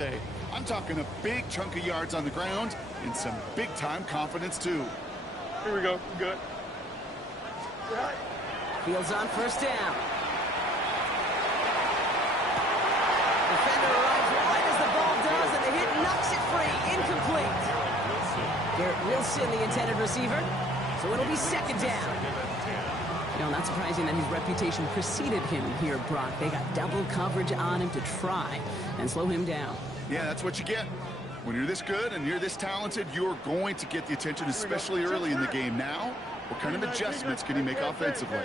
I'm talking a big chunk of yards on the ground and some big-time confidence, too. Here we go. Good. Fields on first down. Defender arrives right as the ball does, and the hit knocks it free. Incomplete. Garrett Wilson, the intended receiver. So it'll be second down. You know, not surprising that his reputation preceded him here, Brock. They got double coverage on him to try and slow him down. Yeah, that's what you get. When you're this good and you're this talented, you're going to get the attention, especially early in the game. Now, what kind of adjustments can he make offensively?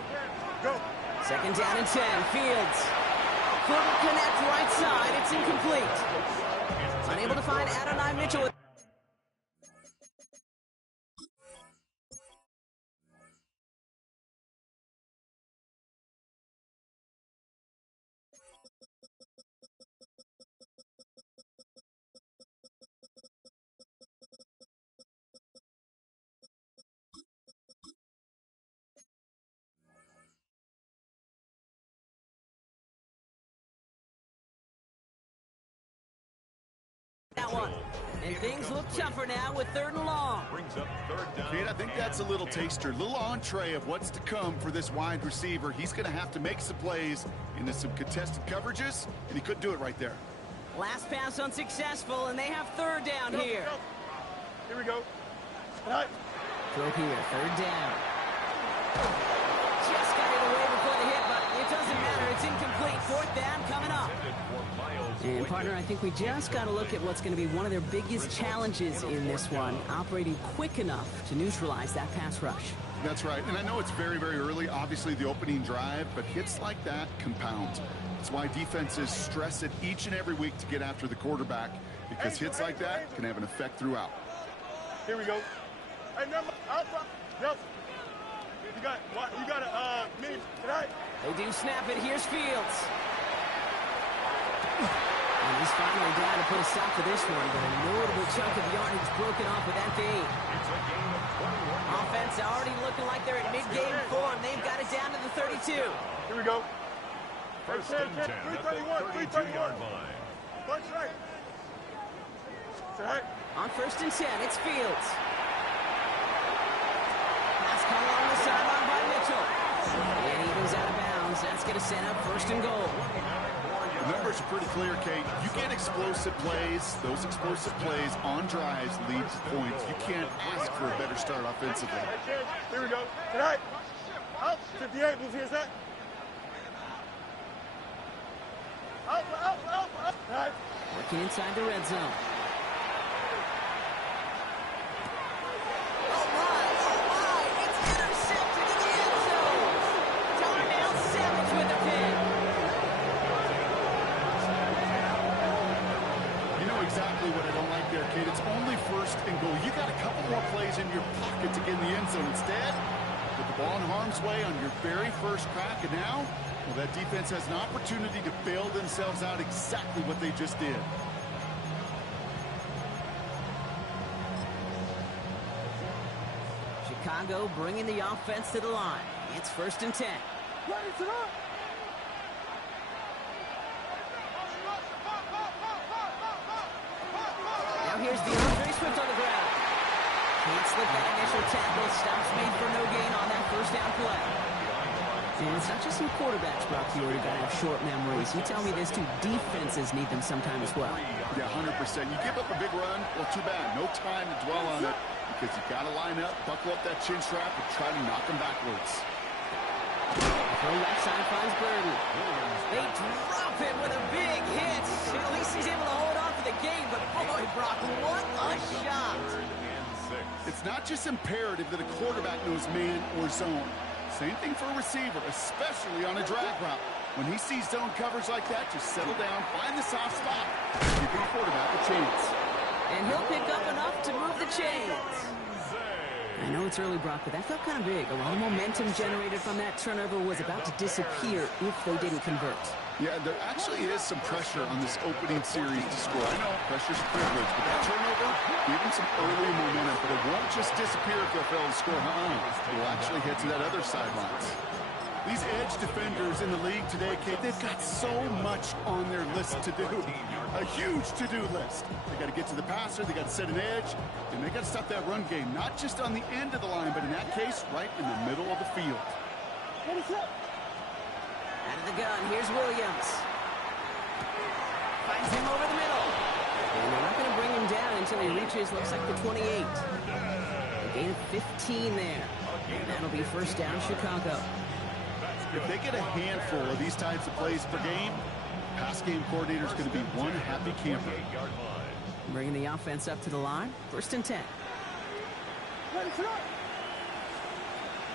Second down and 10. Fields. Couldn't connect right side. It's incomplete. Unable to find Adonai Mitchell. That one. And things look tougher now with third and long. Kate, I think that's a little taster, a little entree of what's to come for this wide receiver. He's going to have to make some plays into some contested coverages, and he couldn't do it right there. Last pass unsuccessful, and they have third down here. Here we go. Throw here, third down. Just got it away before the hit, but it doesn't matter. It's incomplete. Fourth down coming up. And, partner, I think we just got to look at what's going to be one of their biggest challenges in this one, operating quick enough to neutralize that pass rush. That's right, and I know it's very, very early, obviously the opening drive, but hits like that compound. That's why defenses stress it each and every week to get after the quarterback, because hits like that can have an effect throughout. Here we go. Hey, number, yep. You got a mini tonight. They do snap it. Here's Fields. And he's finally down to put a stop to this one, but a notable chunk of yardage broken off with that gain. Offense already looking like they're at mid-game form. They've got it down to the 32. Here we go. First and 10 at the 32-yard line. Punch right. On first and 10, it's Fields. Pass come along the sideline by Mitchell. And he goes out of bounds. That's going to set up first and goal. The numbers are pretty clear, Kate. You get explosive plays. Those explosive plays on drives lead to points. You can't ask for a better start offensively. Here we go. Tonight. Out. 58. Who's here, set? Out. Right. Working inside the red zone. Oh my. It's intercepted in the end zone. Darnell Savage with the pick. You know exactly what I don't like there, Kate. It's only first and goal. You got a couple more plays in your pocket to get in the end zone. Instead, put the ball in harm's way on your very first crack, and now, well, that defense has an opportunity to bail themselves out exactly what they just did. Chicago bringing the offense to the line. It's first and 10. Now here's DeAndre Swift on the ground. Can't slip that initial tackle. Stops made for no gain on that first down play. And it's not just some quarterbacks, Brock Fiore, got to have short memories. You tell me this too, defenses need them sometime as well. Yeah, 100%. You give up a big run, well, too bad. No time to dwell on it because you got to line up, buckle up that chin strap, and try to knock them backwards. Throw left side finds Burden. They drop him with a big hit. At least he's able to hold on for the game, but boy, Brock, what a shot. It's not just imperative that a quarterback knows man or zone. Same thing for a receiver, especially on a drag route. When he sees zone coverage like that, just settle down, find the soft spot, and give the quarterback a chance. And he'll pick up enough to move the chains. I know it's early, Brock, but that felt kind of big. A lot of momentum generated from that turnover was about to disappear if they didn't convert. Yeah, there actually is some pressure on this opening series to score. I know pressure's a privilege, but that turnover gave them some early momentum, but it won't just disappear if they fail to score. It will actually head to that other sidelines. These edge defenders in the league today, Kate, they've got so much on their list to do. A huge to-do list. They got to get to the passer, they got to set an edge, and they got to stop that run game, not just on the end of the line, but in that case, right in the middle of the field. Out of the gun, here's Williams. Finds him over the middle. And they're not going to bring him down until he reaches, looks like the 28. A gain of 15 there. And that'll be first down, Chicago. If they get a handful of these types of plays per game, pass game coordinator is going to be one happy camper. Bringing the offense up to the line. First and 10.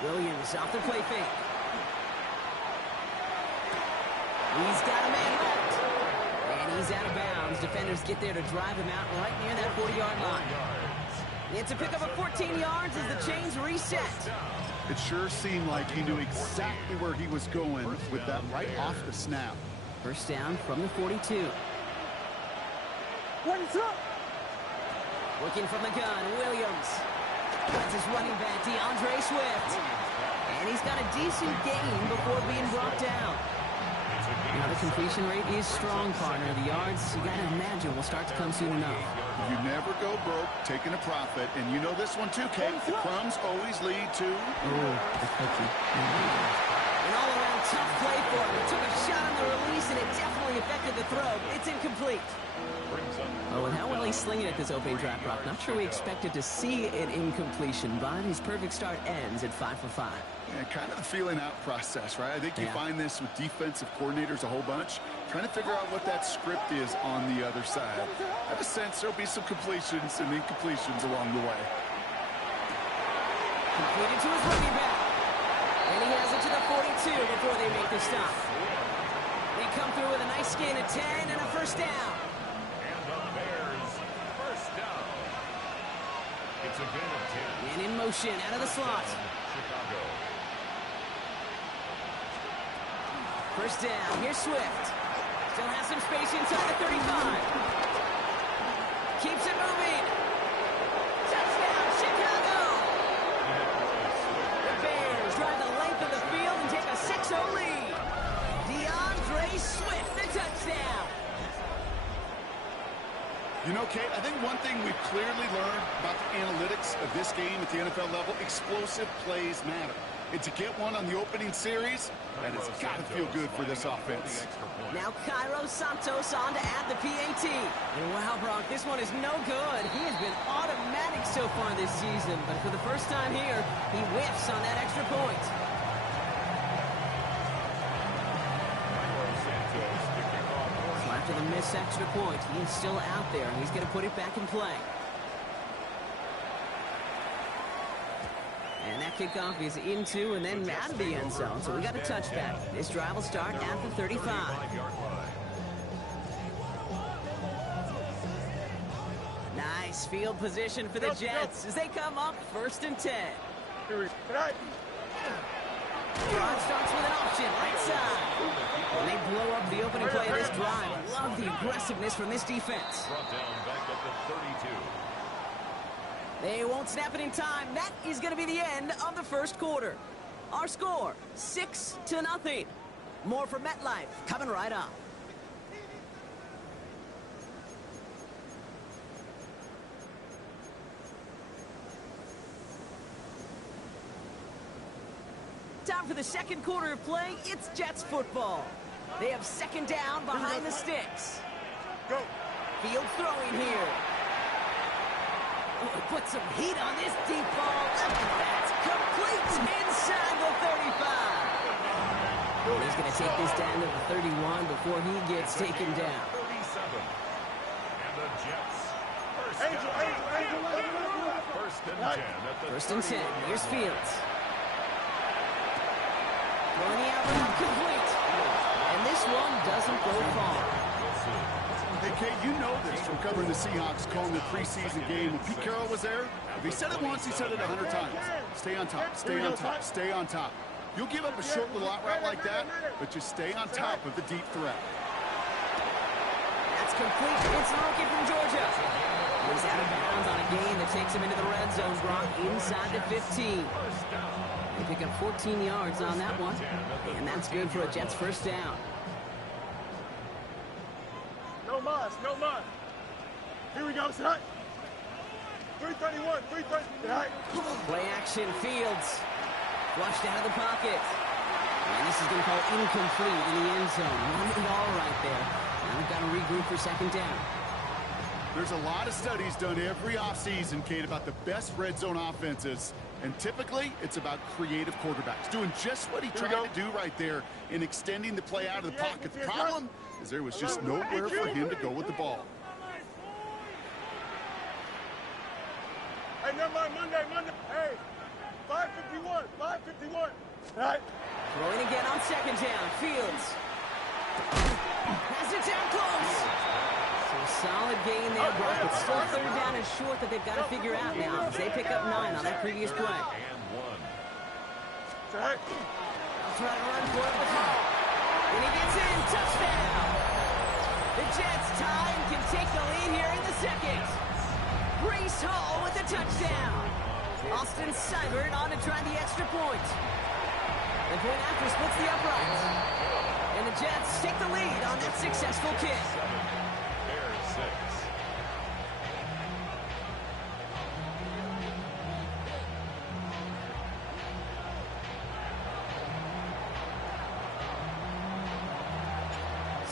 Williams off the play fake. He's got a man left. And he's out of bounds. Defenders get there to drive him out right near that 40-yard line. It's a pickup of 14 yards as the chains reset. It sure seemed like he knew exactly where he was going with that right off the snap. First down from the 42. Looking from the gun, Williams. That's his running back, DeAndre Swift. And he's got a decent gain before being brought down. Now the completion rate is strong, partner. The yards, you got to imagine, will start to come soon enough. You never go broke taking a profit, and you know this one too, Kate. The crumbs always lead to... An all-around tough play for him. He took a shot on the release, and it definitely affected the throw. It's incomplete. Oh, and how well he's slinging at this opening drive, Brock. Not sure we expected to see an incompletion, but his perfect start ends at 5 for 5. Yeah, kind of the feeling out process, right? I think you find this with defensive coordinators a whole bunch, trying to figure out what that script is on the other side. I have a sense there'll be some completions and incompletions along the way. Completed to his running back. And he has it to the 42 before they make the stop. They come through with a nice gain of 10 and a first down. And the Bears, first down. It's a gain of 10. And in motion, out of the slot. Chicago. First down, here's Swift. Still has some space inside the 35. Keeps it moving. Touchdown, Chicago! The Bears drive the length of the field and take a 6-0 lead. DeAndre Swift, the touchdown. You know, Kate, I think one thing we've clearly learned about the analytics of this game at the NFL level, explosive plays matter. And to get one on the opening series, that has got to feel good for this offense. Now Cairo Santos on to add the PAT. And wow, Brock, this one is no good. He has been automatic so far this season, but for the first time here, he whiffs on that extra point. So after the missed extra point, he is still out there, and he's going to put it back in play. And that kickoff is into and then out of the end zone. So we got a touchback. This drive will start at the 35. Nice field position for the Jets as they come up first and 10. Drive starts with an option right side. And they blow up the opening play of this drive. Love the aggressiveness from this defense. Brought down back at the 32. They won't snap it in time. That is going to be the end of the first quarter. Our score, 6-0. More from MetLife coming right up. Time for the second quarter of play. It's Jets football. They have second down behind the sticks. Go. Field throwing here. Oh, put some heat on this deep ball. That's complete inside the 35. And he's going to take this down to the 31 before he gets taken down. 37. And the Jets. First and 10 at the First and 10. Here's Fields. Throwing the out route complete. And this one doesn't go far. Hey, Kate, you know this from covering the Seahawks, calling the preseason game. When Pete Carroll was there, if he said it once, he said it 100 times. Stay on top, stay on top, stay on top. You'll give up a short little out route like that, but just stay on top of the deep threat. That's complete. It's the rookie from Georgia. He's out of bounds on a gain that takes him into the red zone, Brock, inside the 15. They pick up 14 yards on that one, and that's good for a Jets first down. No mas, no mas. Here we go, son. 331, 330. Play action, Fields. Flushed out of the pocket. And this is going to call incomplete in the end zone. Run it all right there. Now they've got to regroup for second down. There's a lot of studies done every offseason, Kate, about the best red zone offenses. And typically, it's about creative quarterbacks, doing just what he tried to do right there in extending the play out of the pocket. The problem is there was just nowhere for him to go with the ball. Hey, never mind, Monday. Hey, 551, 551. All right. Throwing again on second down. Fields. Has it down close. So a solid gain there, Brock. It's still third down and short that they've got to figure out now as they pick up 9 on that previous play. I'll try to run for it with him. When he gets in, touchdown. The Jets tie and can take the lead here in the second. Breece Hall with the touchdown. Austin Seibert on to try the extra point. The point after splits the uprights. And the Jets take the lead on that successful kick. Bears 6.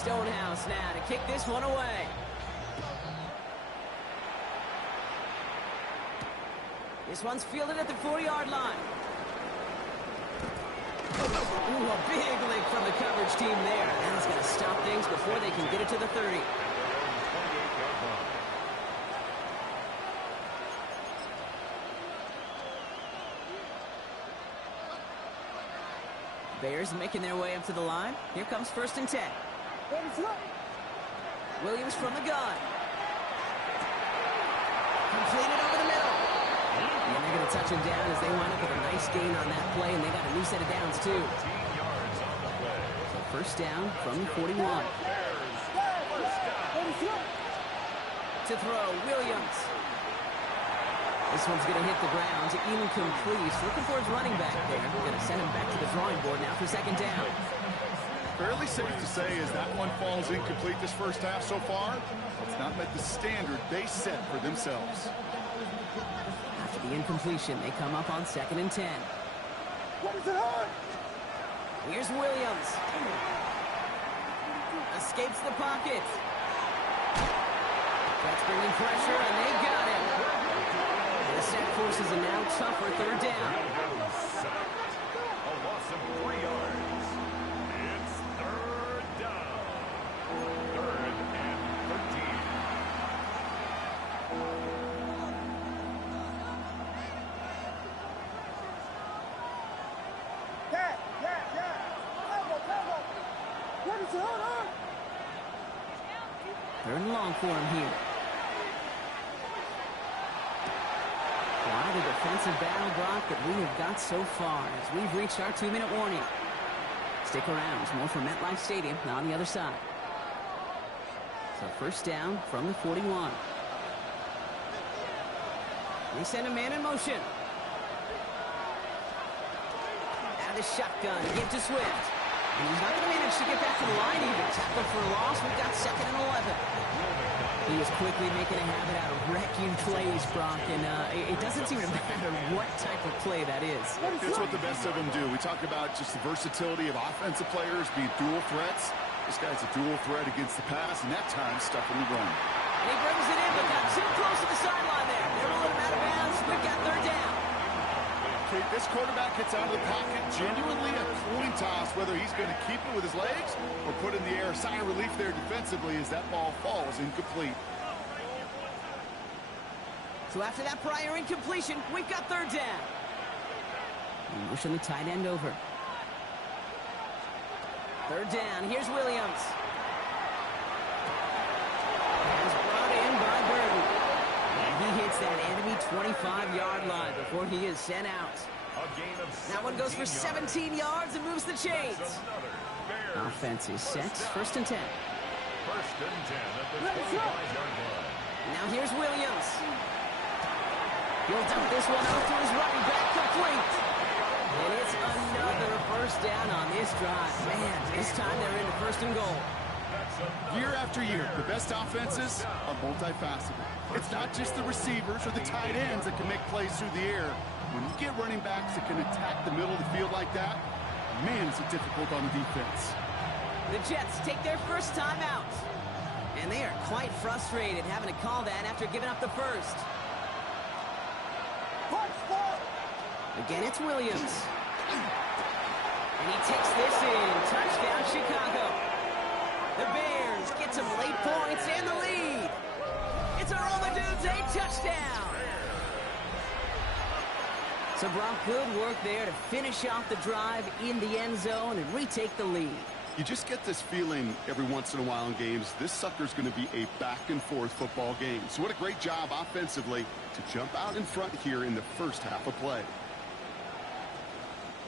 Stonehouse now to kick this one away. This one's fielded at the 4-yard line. Ooh, a big lick from the coverage team there. That is going to stop things before they can get it to the 30. Bears making their way up to the line. Here comes 1st and 10. Williams from the gun. Completed over the middle. And they're going to touch him down as they wind up with a nice gain on that play, and they got a new set of downs, too. 15 yards on the play. So first down from the 41. To throw, Williams. This one's going to hit the ground, incomplete. Looking for his running back there. Going to send him back to the drawing board now for second down. Fairly safe to say as that one falls incomplete this first half so far, it's not met the standard they set for themselves. After the incompletion, they come up on 2nd and 10. Here's Williams. Escapes the pocket. That's bringing pressure, and they got him. The set forces a now tougher third down. A loss of 3 yards. It's third down. 3rd and 13. Third and long for him here. Quite a defensive battle, Brock, that we have got so far as we've reached our 2-minute warning. Stick around. There's more from MetLife Stadium on the other side. So first down from the 41. They send a man in motion. Out of the shotgun. Give to Swift. And he's not going to manage to get back to the line even. Tackle for a loss. We've got 2nd and 11. He is quickly making a habit out of wrecking plays, Brock, and it doesn't seem to matter what type of play that is. It's what the best of them do. We talk about just the versatility of offensive players being dual threats. This guy's a dual threat against the pass, and that time stuck in the run. And he brings it in, but got too close to the sideline there. They're rolling him out of bounds. We've got third down. Okay, this quarterback gets out of the pocket, genuinely a coin toss, whether he's going to keep it with his legs or put in the air. Sigh of relief there defensively as that ball falls incomplete. So after that prior incompletion, we've got third down. We motion the tight end over. Third down. Here's Williams. He's brought in by Burton. And he hits that enemy 25-yard line before he is sent out. That one goes for 17 yards and moves the chains. Offense is set. 1st and 10. 1st and 10 at the 25-yard line. Now here's Williams. He'll dump this one off to his running back, complete. And it's another first down on this drive. Man, this time they're into first and goal. Year after year, the best offenses are multifaceted. It's not just the receivers or the tight ends that can make plays through the air. When you get running backs that can attack the middle of the field like that, man, is it difficult on the defense. The Jets take their first time out. And they are quite frustrated having to call that after giving up the first. Again, it's Williams. And he takes this in. Touchdown, Chicago. The Bears get some late points and the lead. It's a roll the dudes, a touchdown. So, Brock, good work there to finish off the drive in the end zone and retake the lead. You just get this feeling every once in a while in games, this sucker's going to be a back-and-forth football game. So what a great job offensively to jump out in front here in the first half of play.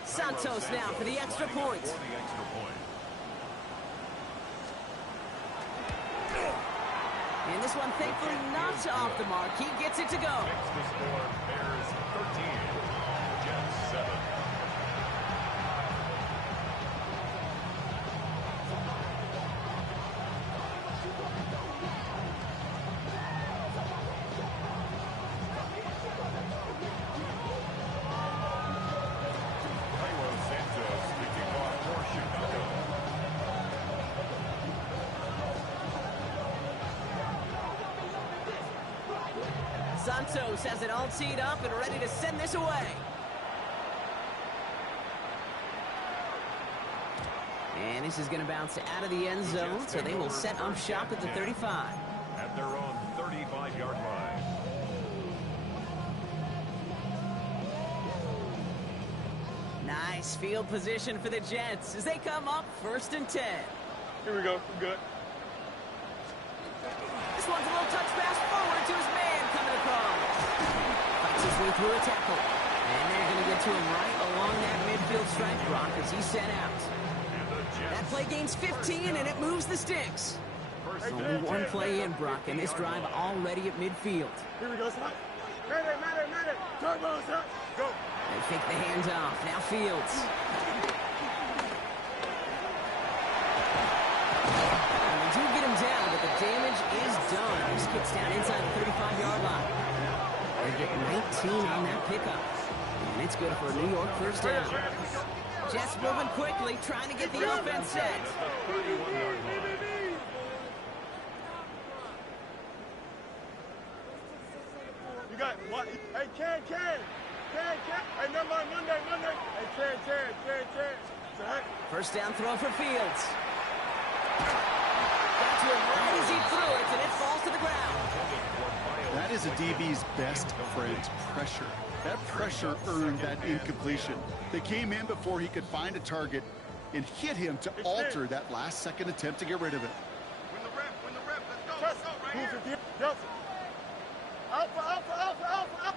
Santos now for the extra point. And this one, thankfully, not off the mark. He gets it to go. The score, Bears 13, Jets 7. Santos has it all teed up and ready to send this away. And this is going to bounce out of the end zone, so they will set up shop at the 35. At their own 35-yard line. Nice field position for the Jets as they come up 1st and 10. Here we go. We're good. This one's a little touch pass forward to his man coming across. Fights his way through a tackle. And they're going to get to him right along that midfield stripe, Brock, as he's sent out. That play gains 15, and it moves the sticks. Only one play in, Brock, and this drive already at midfield. Here we go, son. Ready. Turbo, son. Go. They fake the hands off. Now Fields. And they do get him down, but the damage is done. This kicks down inside the 35-yard line. They get 19 on that pickup. And it's good for a New York first down. Jets moving quickly, trying to get the offense set. You got what? Hey, Ken. Hey, never mind, Monday. Hey, Ken. First down throw for Fields. Got to him right as he threw it, and it falls to the ground. That is a DB's best friend, pressure. That pressure earned that incompletion. They came in before he could find a target and hit him to alter that last-second attempt to get rid of it. Win the rep. Let's go right here. Nelson. Alpha.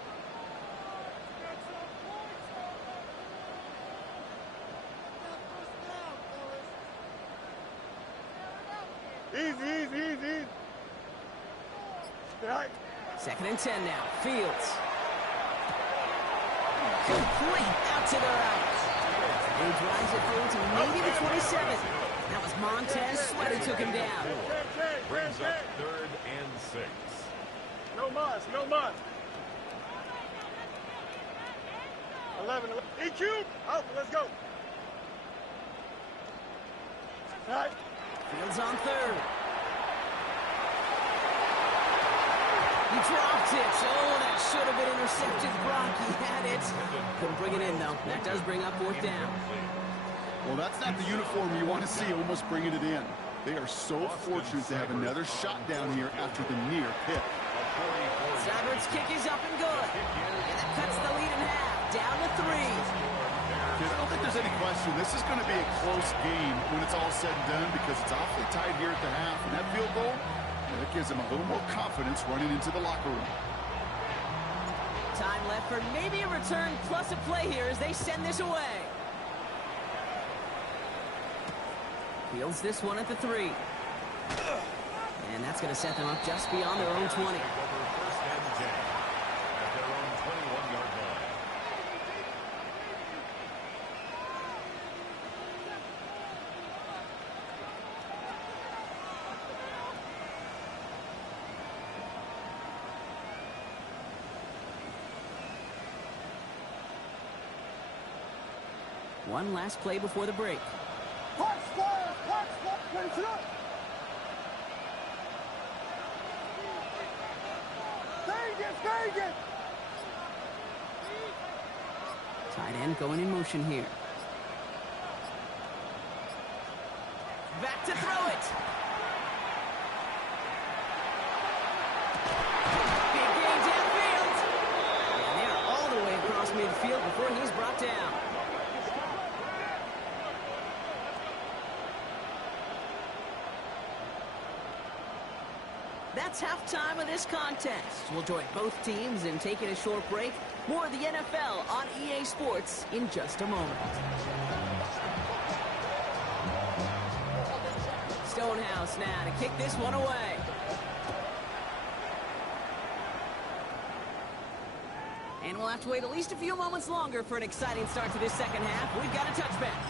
Easy. Right. 2nd and 10 now. Fields. Complete out to the right. He drives it through to maybe the 27. That was Montez Sweat who took him down. Brings up 3rd and 6. No muss. 11. EQ. Alpha, let's go. All right. Fields on 3rd. He dropped it. Oh, that should have been intercepted. Brock, he had it. Couldn't bring it in, though. That does bring up 4th down. Well, that's not the uniform you want to see almost bringing it in. They are so fortunate to have another shot down here after the near pick. Seibert's kick is up and good. And that cuts the lead in half. Down to 3. I don't think there's any question. This is going to be a close game when it's all said and done because it's awfully tight here at the half. And that field goal, that gives them a little more confidence running into the locker room. Time left for maybe a return plus a play here as they send this away. Fields this one at the 3. And that's going to set them up just beyond their own 20. One last play before the break. Punch square, finish it up. Vegas. Tight end going in motion here. Back to throw it. Big gain downfield. And they're all the way across midfield before he's brought down. That's halftime of this contest. We'll join both teams in taking a short break. More of the NFL on EA Sports in just a moment. Stonehouse now to kick this one away. And we'll have to wait at least a few moments longer for an exciting start to this second half. We've got a touchback.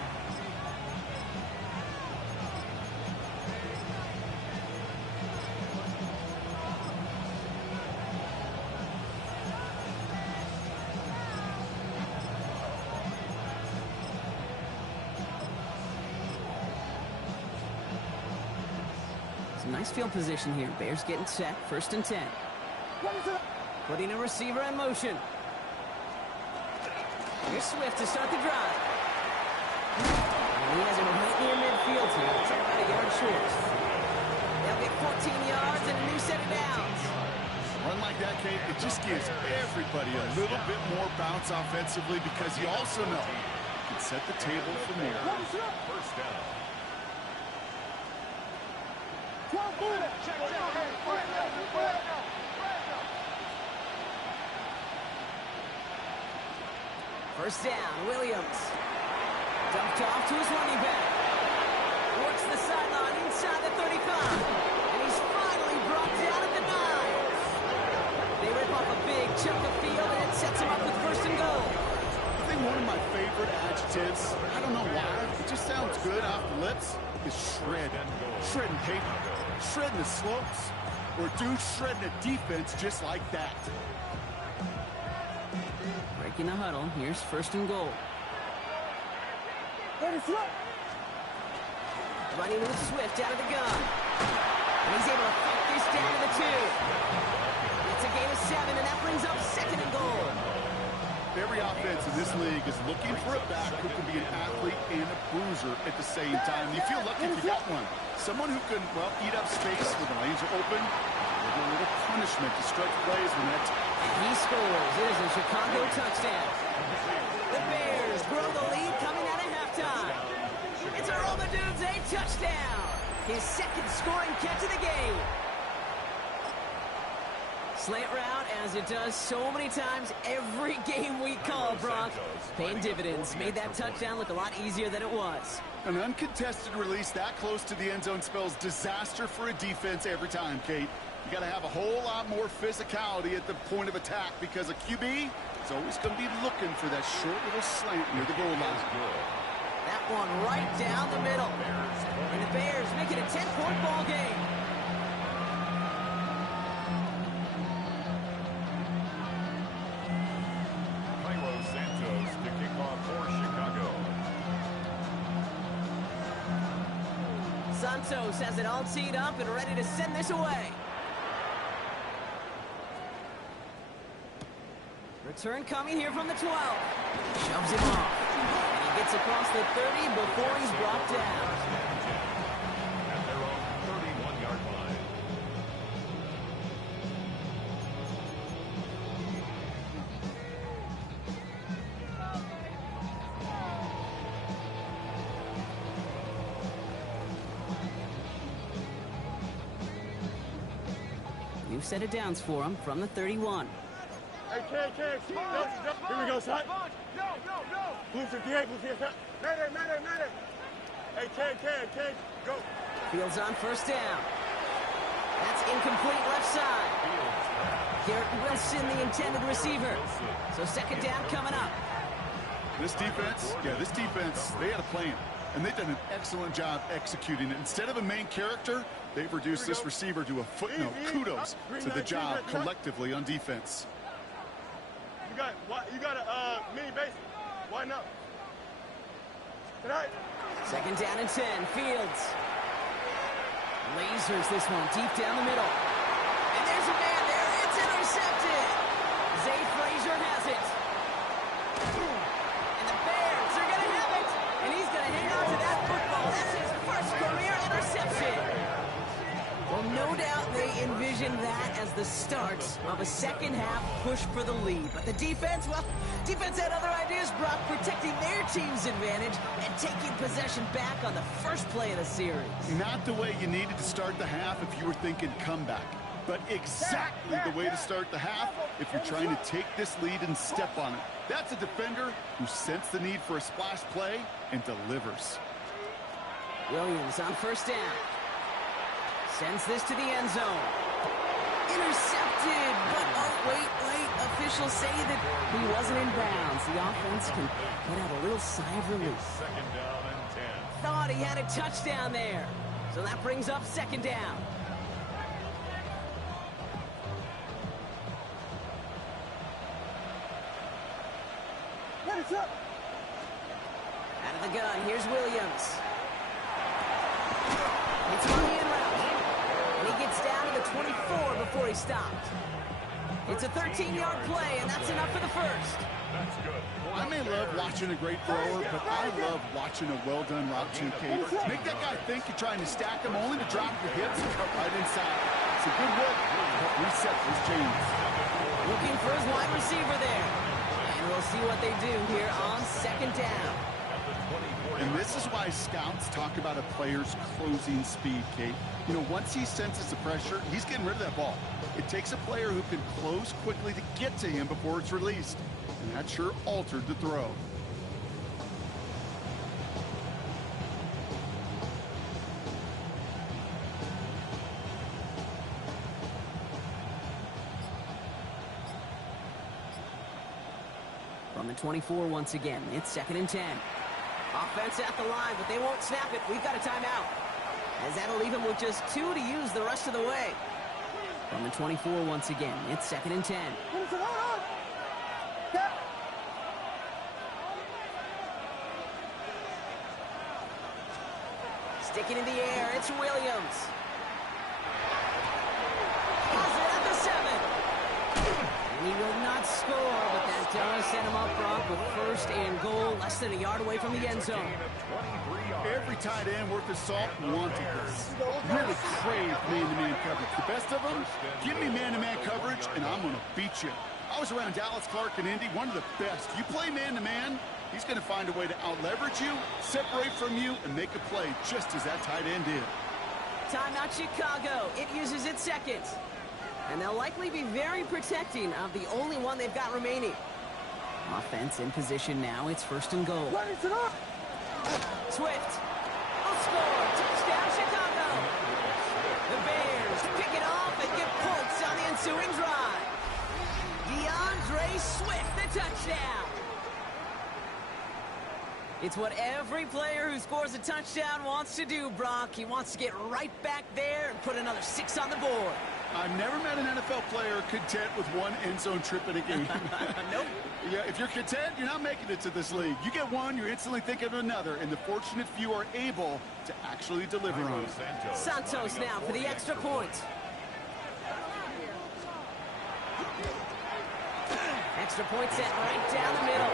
Nice field position here. Bears getting set. 1st and 10. Putting a receiver in motion. Here's Swift to start the drive. And he has him right near midfield here. It's about a yard short. They'll get 14 yards and a new set of downs. Run like that, Kate, it just gives everybody a little bit more bounce offensively because you also know you can set the table for more. First down. First down, Williams. Dumped off to his running back. Works the sideline inside the 35. And he's finally brought down at the 9. They rip off a big chunk of field and it sets him up with 1st and goal. I think one of my favorite adjectives, I don't know why, it just sounds good off the lips, is shred. Shredding paper, shredding the slopes, or dude shredding a defense just like that. Breaking the huddle. Here's 1st and goal. Running with Swift out of the gun. And he's able to fight this down to the 2. It's a gain of 7, and that brings up 2nd and goal. Every offense in this league is looking for a back who can be an athlete and a bruiser at the same time. You feel lucky if you got one. Someone who can, well, eat up space when the lanes are open. Maybe a little punishment to stretch plays when that's... And he scores. It is a Chicago touchdown. The Bears grow the lead coming out of halftime. It's a Roll the Dudes a touchdown. His 2nd scoring catch of the game. Slant route, as it does so many times every game we call, Brock. Paying dividends. Made that touchdown look a lot easier than it was. An uncontested release that close to the end zone spells disaster for a defense every time, Kate. You got to have a whole lot more physicality at the point of attack because a QB is always going to be looking for that short little slant near the goal line. That one right down the middle. And the Bears make it a 10-point ball game. Cairo Santos to kick off for Chicago. Santos has it all teed up and ready to send this away. Return coming here from the 12. Shoves him off. And he gets across the 30 before he's brought down. At their own 31-yard line. New set of downs for him from the 31. Hey, Ken. Here we go, son. No. Blue 58, Blue 58. Mayday. Hey, Ken, go. Fields on 1st down. That's incomplete left side. Garrett Wilson, the intended receiver. So 2nd down coming up. This defense, they had a plan. And they've done an excellent job executing it. Instead of a main character, they've reduced this receiver to a footnote. Kudos to the job collectively on defense. You got a mini base. Why not? Second down and 10. Fields. Lasers this one deep down the middle. And there's a man there. It's intercepted. Zay Frazier has it. And the Bears are going to have it. And he's going to hang on to that football. That's his first career interception. Well, no doubt they envisioned that as the start of a second-half push for the lead. But the defense, well, defense had other ideas, Brock, protecting their team's advantage and taking possession back on the first play of the series. Not the way you needed to start the half if you were thinking comeback, but exactly the way to start the half if you're trying to take this lead and step on it. That's a defender who sensed the need for a splash play and delivers. Williams on first down. Sends this to the end zone. Intercepted, but oh, wait. Officials say that he wasn't in bounds. The offense can put out a little sigh of relief. Second down and 10. Thought he had a touchdown there. So that brings up second down. Out of the gun, here's Williams. It's on the in route. And he gets down to the 24 before he stopped. It's a 13-yard play, and that's enough for the first. That's good. I may love watching a great thrower, but I love watching a well-done route too, Kate. Make that guy think you're trying to stack him only to drop your hips and cut right inside. It's a good look to help reset those chains. Looking for his wide receiver there. And we'll see what they do here on second down. And this is why scouts talk about a player's closing speed, Kate. You know, once he senses the pressure, he's getting rid of that ball. It takes a player who can close quickly to get to him before it's released. And that sure altered the throw. From the 24 once again, it's second and 10. Offense at the line, but they won't snap it. We've got a timeout. As that'll leave him with just 2 to use the rest of the way. From the 24 once again, it's second and 10. Sticking in the air, it's Williams. Has it at the 7. He will not score, but that does set him up, Brock, with first and goal, less than a yard away from the end zone. Every tight end worth his salt wanted this. Really craved man-to-man coverage. The best of them, give me man-to-man coverage, and I'm going to beat you. I was around Dallas Clark and Indy, one of the best. You play man-to-man, he's going to find a way to out-leverage you, separate from you, and make a play just as that tight end did. Timeout Chicago. It uses its second. And they'll likely be very protecting of the only one they've got remaining. Offense in position now. It's first and goal. Swift. Will score. Touchdown, Chicago. The Bears pick it off and get points on the ensuing drive. DeAndre Swift, the touchdown. It's what every player who scores a touchdown wants to do, Brock. He wants to get right back there and put another 6 on the board. I've never met an NFL player content with one end zone trip in a game. Nope. Yeah, if you're content, you're not making it to this league. You get one, you're instantly thinking of another, and the fortunate few are able to actually deliver on it. Santos now for the extra point. Extra point set right down the middle.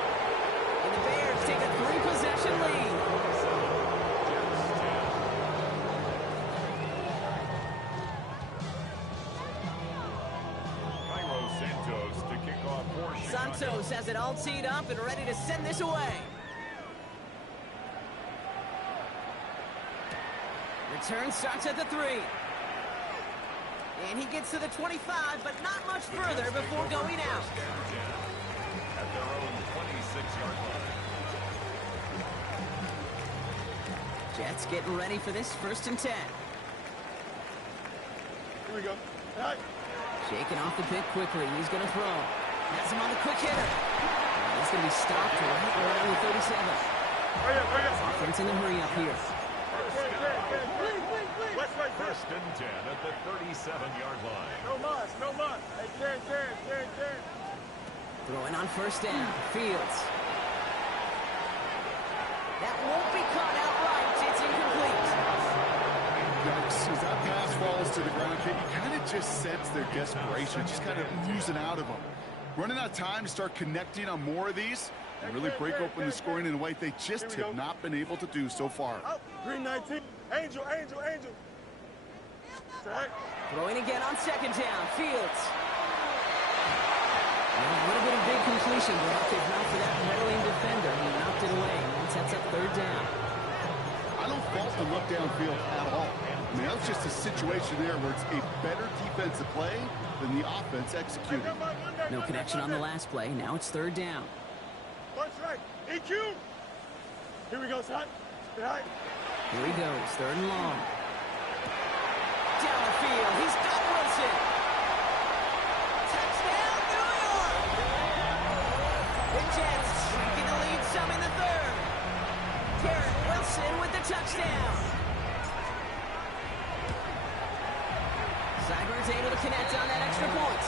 And the Bears take a 3-possession lead. Santos has it all teed up and ready to send this away. Return starts at the 3. And he gets to the 25, but not much further before going out. At their own 26-yard line. Jets getting ready for this first and 10. Here we go. All right. Shaking off the pick quickly. He's going to throw. Has him on the quick hitter. He's going to be stopped right around the 37. Offense in a hurry up here. First and 10 at the 37-yard line. No muss. Hey, Ken. Throwing on first down. Fields. That won't be to the ground, Kate, you kind of just sense their desperation, just kind of oozing out of them. Running out of time to start connecting on more of these and really break open the scoring in a way they just have not been able to do so far. Green 19. Angel. Throwing again on second down. Fields. Well, a little bit of big completion, but if not for that meddling defender, he knocked it away. And sets up third down. I don't fault the look downfield at all. I mean, that was just a situation there where it's a better defensive play than the offense executed. No connection on the last play. Now it's third down. Punch right. EQ. Here we go, son. Right. Here he goes. Third and long. Down the field. He's got Wilson. Touchdown, New York. The Jets shrinking the lead some in the third. Garrett Wilson with the touchdown. Cyber's able to connect on that extra point.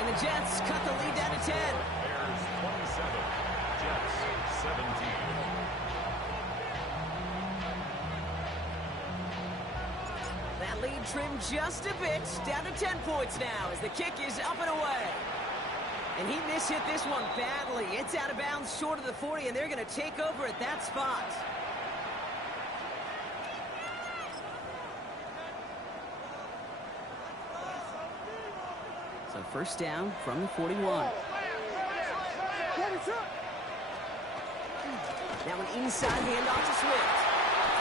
And the Jets cut the lead down to 10. Bears 27, Jets 17. That lead trimmed just a bit, down to 10 points now as the kick is up and away. And he mishit this one badly. It's out of bounds short of the 40, and they're going to take over at that spot. So first down from the 41. Now an inside handoff to Swift.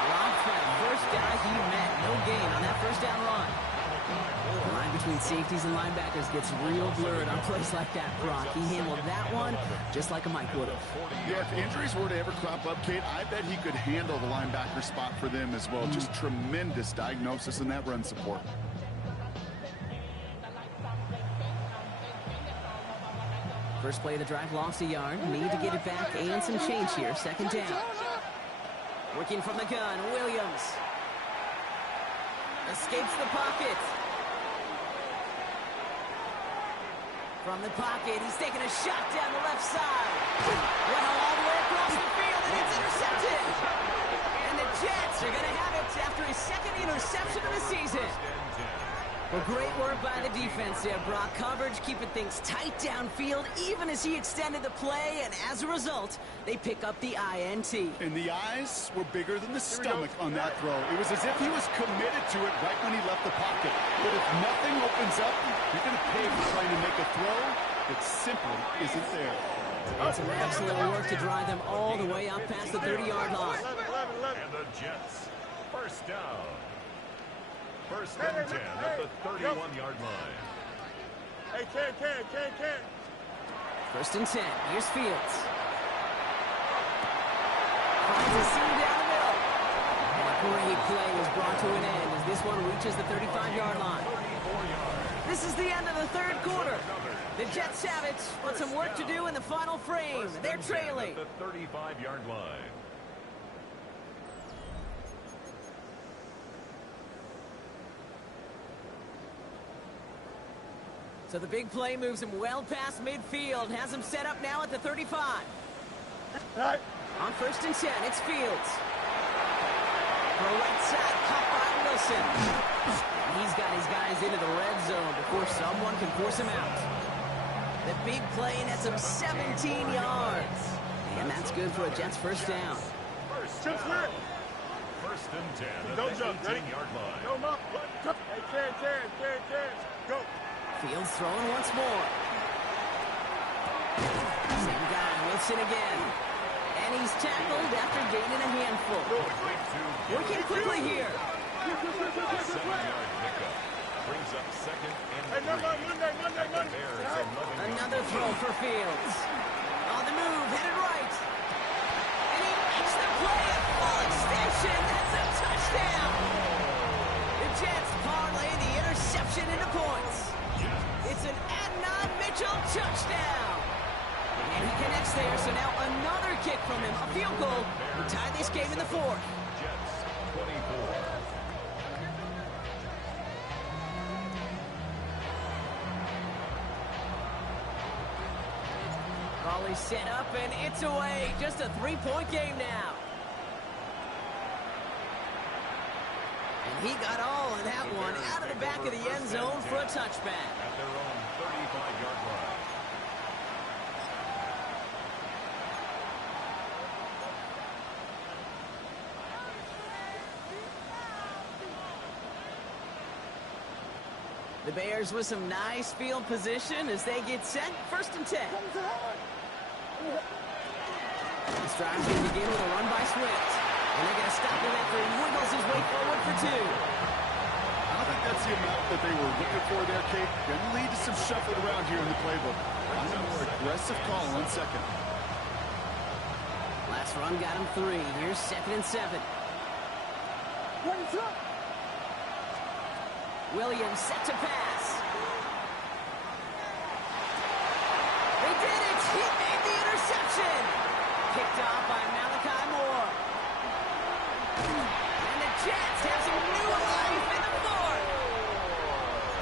Robbed by the first guy he met. No gain on that first down run. The line between safeties and linebackers gets real blurred on plays like that, Brock. He handled that one just like a Mike would have. Yeah, if injuries were to ever crop up, Kate, I bet he could handle the linebacker spot for them as well. Just tremendous diagnosis in that run support. First play of the drive lost a yard. Need to get it back and some change here. Second down. Working from the gun, Williams. Escapes the pocket. From the pocket, he's taking a shot down the left side. Well, all the way across the field, and it's intercepted. And the Jets are going to have it after his second interception of the season. Well, great work by the defense there, Brock. Coverage keeping things tight downfield, even as he extended the play, and as a result, they pick up the INT. And the eyes were bigger than the stomach on that throw. It was as if he was committed to it right when he left the pocket. But if nothing opens up, you're going to pay for trying to make a throw that simply isn't there. And some excellent work to drive them all the way up past the 30-yard line. And the Jets, first down. First and 10 at the 31-yard line. Hey, can. First and 10. Here's Fields. Finds a seam down the middle. And a great play was brought to an end as this one reaches the 35-yard line. This is the end of the third quarter. The Jets have it, but some work to do in the final frame. They're trailing. At the 35-yard line. So the big play moves him well past midfield, has him set up now at the 35. Right. On first and 10, it's Fields. For a right side, caught by Wilson. And he's got his guys into the red zone before someone can force him out. The big play nets him 17 yards. And that's good for a Jets first down. First and 10 at Don't the jump, ready? 18-yard line. No, Mom. Hey, can. Go. Fields throwing once more. Same guy, Wilson again. And he's tackled after gaining a handful. Working quickly here. 7-yard pickup. Brings up second and Hey, 3. Monday. Bears 11 Another throw for Fields. On the move, headed right. And he makes the play at full extension. That's a touchdown. The Jets parlay the interception into points. It's an Adnan Mitchell touchdown. And he connects there, so now another kick from him. A field goal to tie this game in the fourth. Jets 24. Raleigh set up, and it's away. Just a 3-point game now. And He got all of that one out of the back of the end zone for a touchback. At their own 35-yard line. The Bears with some nice field position as they get set. 1st and 10. This drive's going to begin with a run by Swift. And they're going to stop him after he wiggles his way forward for 2. I don't think that's the amount that they were looking for there, Kate. Going to lead to some shuffling around here in the playbook. I'm a more aggressive call on 2nd. Last run got him 3. Here's 2nd and 7. Williams set to pass. They did it! He made the interception! Picked off by Malachi Moore. And the Jets have some new life in the 4th.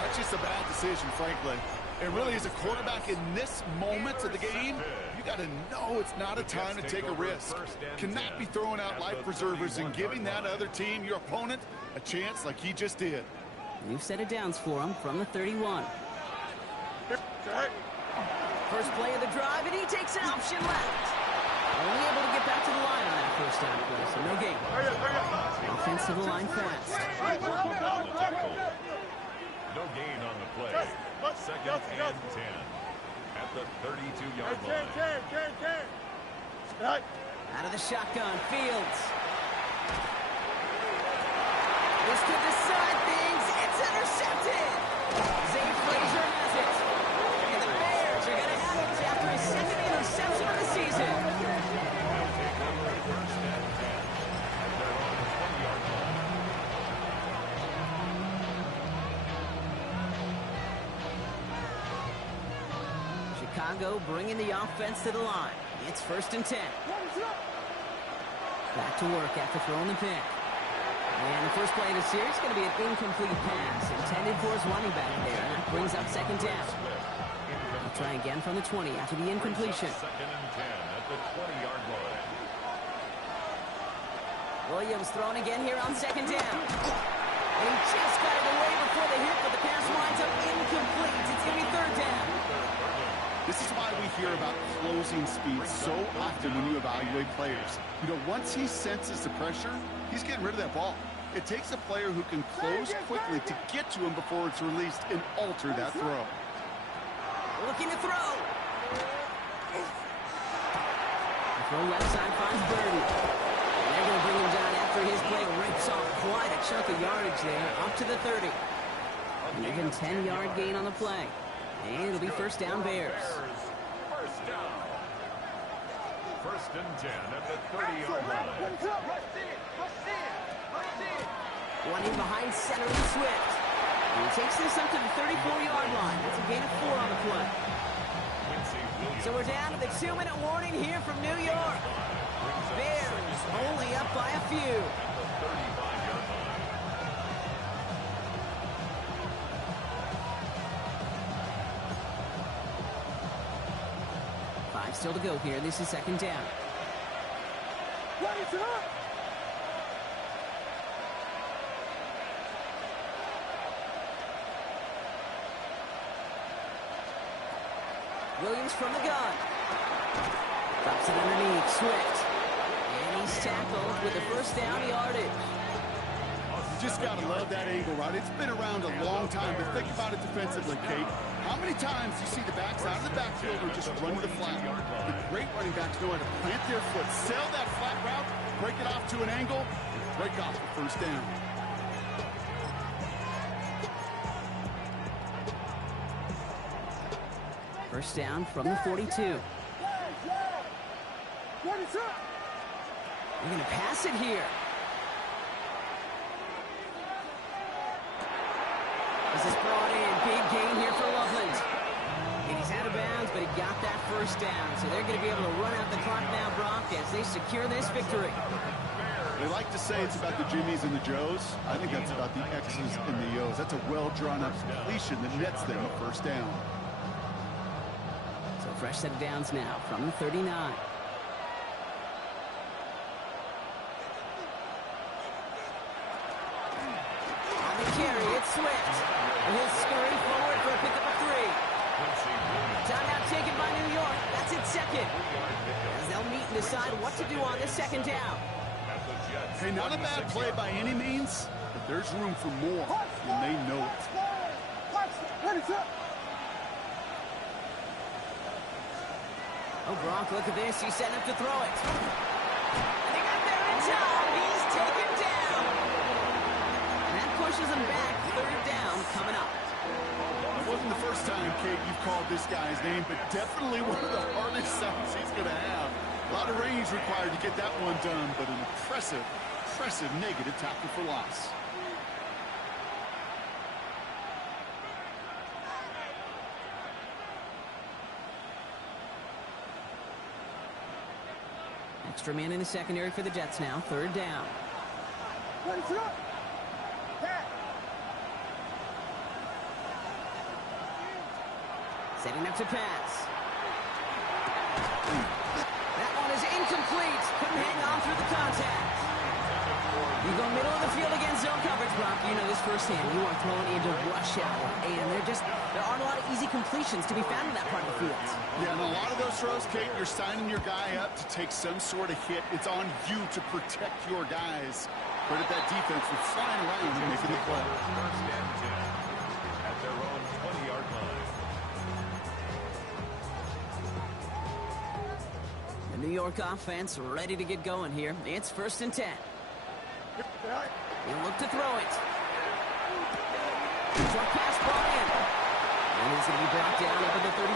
That's just a bad decision, frankly. It really is a quarterback in this moment of the game. You got to know it's not a time to take a risk. Cannot be throwing out life preservers and giving that other team, your opponent, a chance like he just did. New set of downs for him from the 31. First play of the drive, and he takes an option left. Only able to get back to the line on that 1st down play, so no gain. Offensive line fast. No gain on the play. 2nd and 10. At the 32-yard line. Out of the shotgun, Fields. This could decide things. It's intercepted. Zay Frazier has it. And the Bears are going to have it after his 2nd interception of the season. They'll take over at 1st and 10. At their own 20-yard line. Chicago bringing the offense to the line. It's 1st and 10. Back to work after throwing the pick. And the first play of the series is going to be an incomplete pass intended for his running back there. And that brings up 2nd down. They'll try again from the 20 after the incompletion. 2nd and 10 at the 20-yard line. Williams throwing again here on 2nd down. And he just got it away before the hit, but the pass winds up incomplete. It's going to be 3rd down. This is why we hear about closing speed so often when you evaluate players. You know, once he senses the pressure, he's getting rid of that ball. It takes a player who can close quickly to get to him before it's released and alter that throw. Looking to throw. The throw left side finds Burden. And they're going to bring him down after his play rips off quite a chunk of yardage there, up to the 30. An even 10-yard gain on the play. And it'll be 1st down Bears. 1st down. 1st and 10 at the 30-yard line. One in behind center and Swift. And he takes this up to the 34-yard line. That's a gain of 4 on the play. So we're down to the 2-minute warning here from New York. Bears only up by a few. 35-yard line. Five still to go here. This is 2nd down. Williams from the gun. Drops it underneath. Swift. And he's tackled with the 1st down yardage. You just got to love that angle, right? It's been around a long time, but think about it defensively, Kate. How many times do you see the backs out of the backfield or just run to the flat? The great running backs know how to plant their foot, sail that flat route, break it off to an angle, and break off the 1st down. First down from the 42. They're going to pass it here. This is brought in. Big gain here for Loveland. And he's out of bounds, but he got that 1st down. So they're going to be able to run out the clock now, Brock, as they secure this victory. They like to say it's about the Jimmies and the Joes. I think that's about the X's and the O's. That's a well-drawn-up completion that nets them a 1st down. So fresh set of downs now from the 39. decide what to do on this second down. Hey, not a bad play by any means, but there's room for more, and they know it. Oh, Gronk, look at this. He's setting up to throw it. And they got there in time. He's taken down. And that pushes him back. Third down coming up. It wasn't the first time, Kate, you've called this guy's name, but definitely one of the hardest sacks he's going to have. A lot of range required to get that one done, but an impressive negative tackle for loss. Extra man in the secondary for the Jets now. Third down. Setting up to pass. That one is incomplete. Couldn't hang on through the contact. You go middle of the field against zone coverage, Brock. You know this firsthand. You are throwing into rush hour, and there aren't a lot of easy completions to be found in that part of the field. Yeah, and a lot of those throws, Kate, you're signing your guy up to take some sort of hit. It's on you to protect your guys. Credit that defense for flying around and making the play. First and 10 at their own 20-yard line. The New York offense ready to get going here. It's first and 10. He'll look to throw it. Short pass ball in. And he's going to be brought down up at the 31.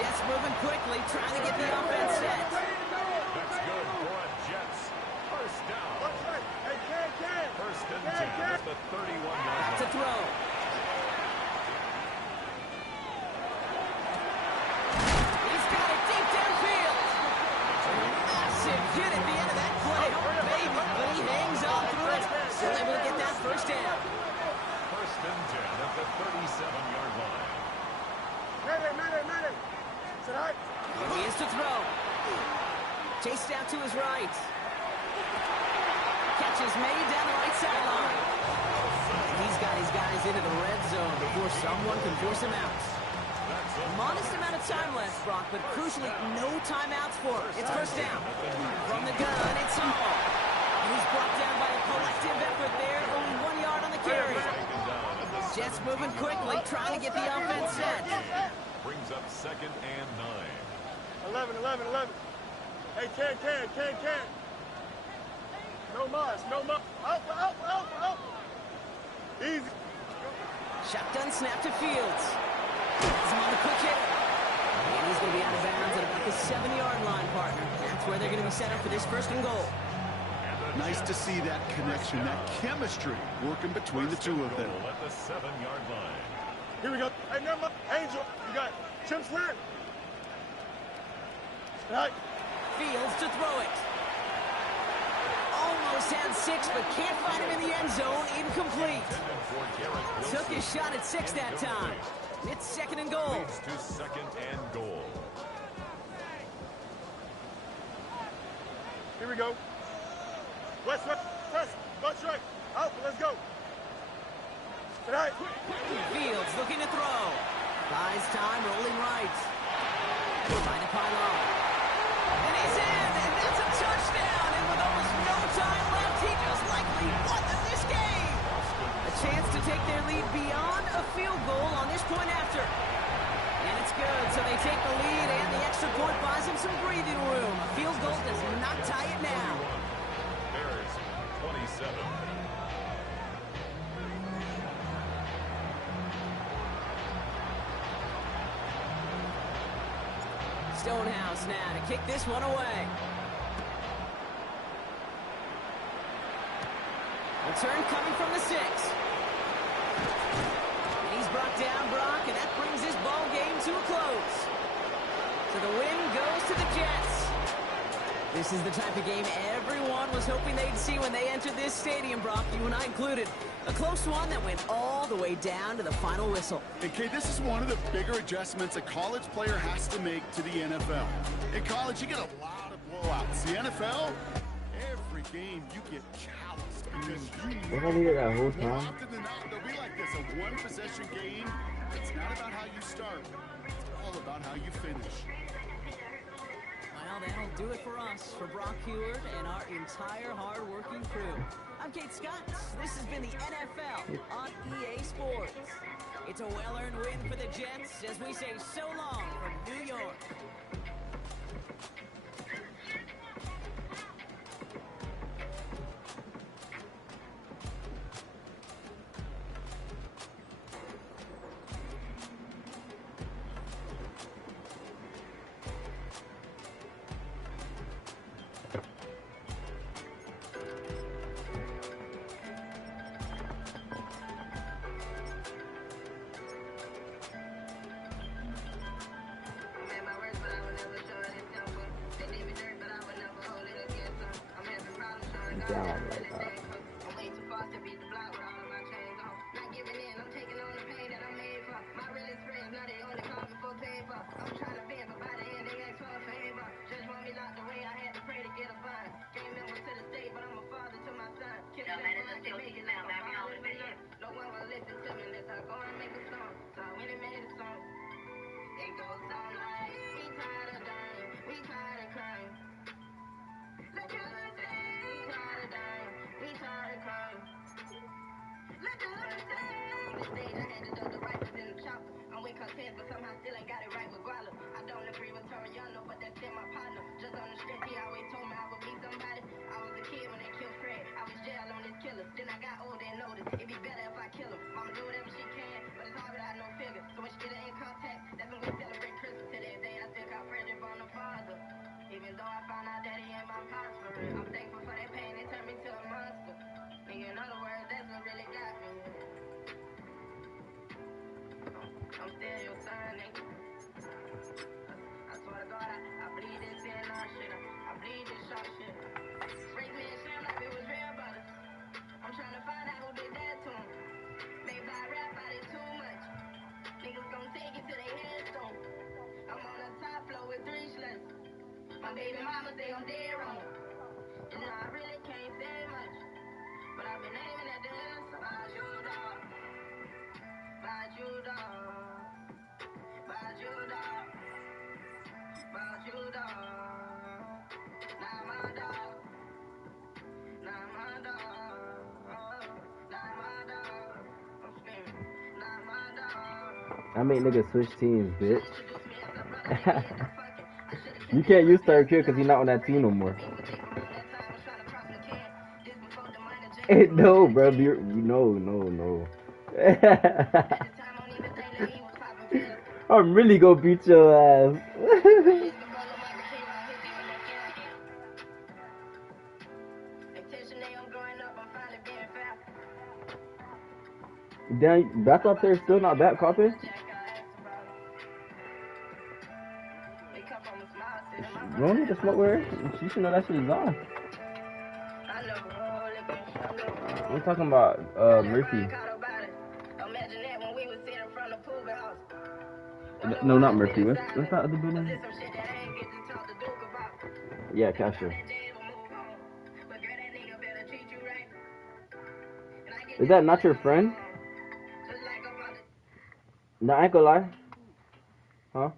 Jets moving quickly, trying to get the offense set. That's good for a Jets. First down. First and 10 at the 31-yard line. To throw. He's got it deep downfield. Massive hit at the end of that play. Oh, baby. But he hangs on through it. Still able to get that first down. First and 10 at the 37-yard line. Here he is to throw. Chased out to his right. Catch is made down the right sideline. He's got his guys into the red zone before someone can force him out. Modest amount of time left, Brock, but crucially, no timeouts for him. It's first down. From the gun, it's Hall. And he's brought down by a collective effort there. Only 1 yard on the carry. Jets moving quickly, trying to get the offense set. Brings up second and 9. 11. Hey, can. No mas. Out. Easy. Shotgun snap to Fields. He's on the quick hit. And he's going to be out of bounds at about the 7-yard line, partner. That's where they're going to be set up for this first and goal. Nice to see that connection, that chemistry working between the two of them. At the 7-yard line. Here we go. Hey, never mind. Angel, you got Chimps land. Right. Fields to throw it. Almost had 6, but can't find him in the end zone. Incomplete. Took his shot at 6 that time. It's second and goal. Leads to second and goal. Here we go. West, right. Out, let's go. Tonight. Fields looking to throw. Buys time, rolling right. Trying to pile on. And he's in, and that's a touchdown. And with almost no time left, he just likely won this game. A chance to take their lead beyond a field goal on this point after. And it's good, so they take the lead, and the extra point buys them some breathing room. A field goal does not tie it now. Bears 27. Stonehouse now to kick this one away. Return coming from the 6. And he's brought down, Brock, and that brings this ball game to a close. So the win goes to the Jets. This is the type of game everyone was hoping they'd see when they entered this stadium, Brock, you and I included. A close one that went all the way down to the final whistle. And Kate, this is one of the bigger adjustments a college player has to make to the NFL. In college, you get a lot of blowouts. The NFL, every game you get calloused. I mean, What I needed that whole more time? often than not, they'll be like this, a one-possession game. It's not about how you start. It's all about how you finish. Well, that'll do it for us, for Brock Heward and our entire hard-working crew. I'm Kate Scott. This has been the NFL on EA Sports. It's a well-earned win for the Jets as we say so long from New York. Down like that. My baby mama say I'm dead wrong. And I really can't say much. But I've been aiming at the answer. About you, dog. About you, dog. About you, dog. About you, dog. Not my dog. Not my dog. Not my dog. I'm screaming. Not my dog. I make niggas switch teams, bitch. You can't use third kid because he's not on that team no more. Hey, no, bro. No. I'm really gonna beat your ass. Damn, that's up there still not back, copy? You don't need to smoke with her. She should know that shit is on. We're talking about Murphy. No, not Murphy. What's that other building? Yeah, Casher. Is that not your friend? No, I ain't gonna lie. Huh?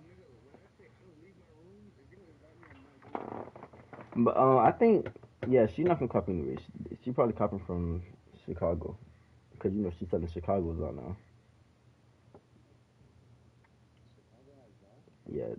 But I think, yeah, she's not from copy anyway. She probably copying from Chicago, because you know she said the Chicago's on now. Yeah.